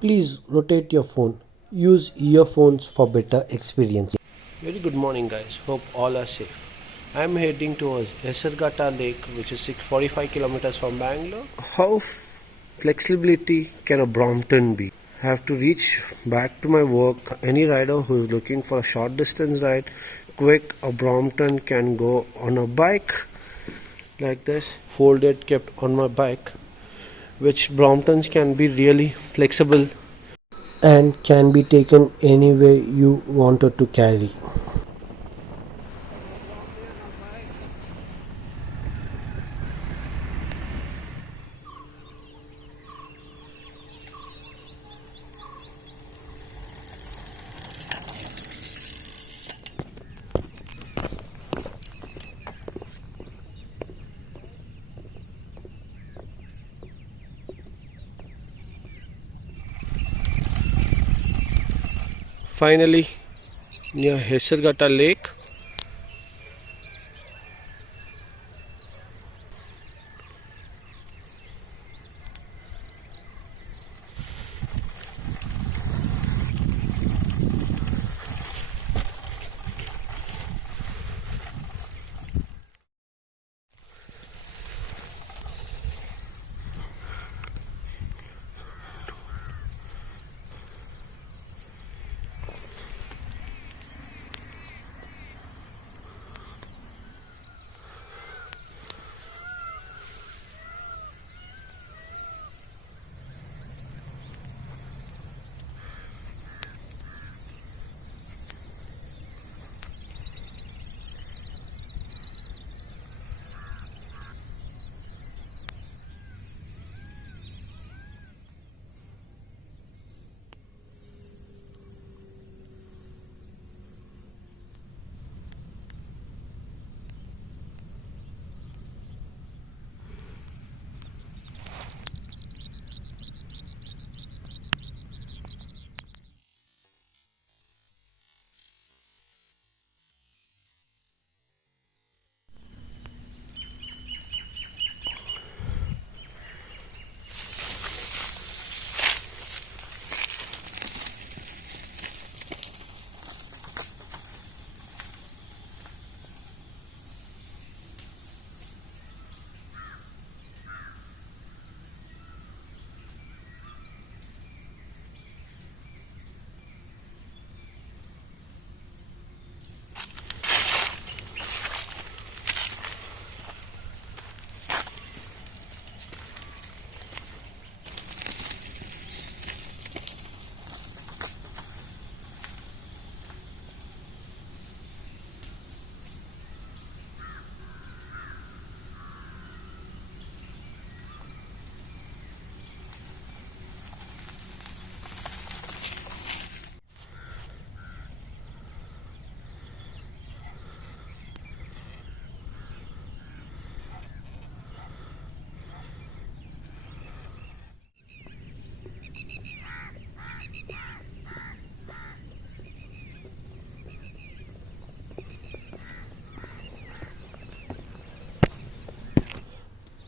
Please rotate your phone. Use earphones for better experience. Very good morning, guys. Hope all are safe. I am heading towards Hesaraghatta Lake, which is 645 kilometers from Bangalore. How flexibility can a Brompton be? I have to reach back to my work. Any rider who is looking for a short distance ride, quick, a Brompton can go on a bike like this, folded, kept on my bike, which Bromptons can be really flexible and can be taken anywhere you wanted to carry. Finally, near Hesaraghatta Lake.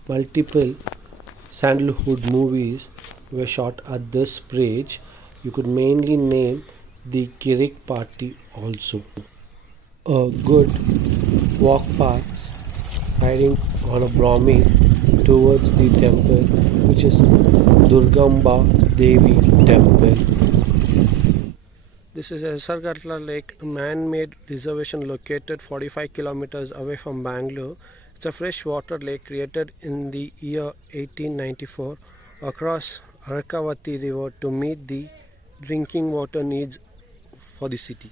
Multiple sandalwood movies were shot at this bridge. You could mainly name the Kirik Party also. A good walk path heading on a Brahmi towards the temple, which is Durgamba Devi Temple. This is Hesaraghattalake Lake, a man-made reservation located 45 kilometers away from Bangalore. It's a freshwater lake created in the year 1894 across Arkavathy River to meet the drinking water needs for the city.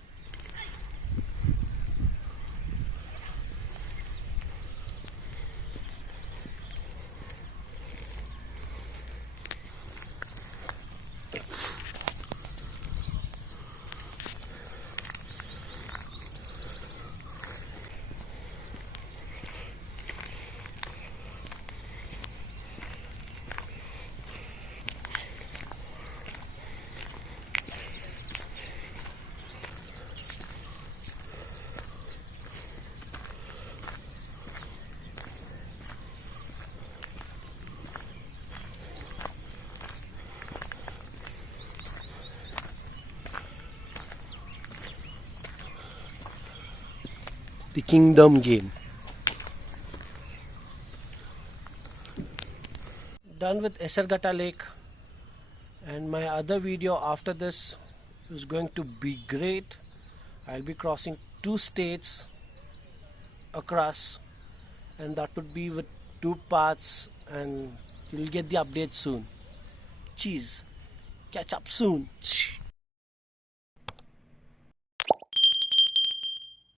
the kingdom game. Done with Hesaraghatta Lake, and my other video after this is going to be great. I'll be crossing 2 states across, and that would be with 2 parts, and you'll get the update soon. Cheese. Catch up soon.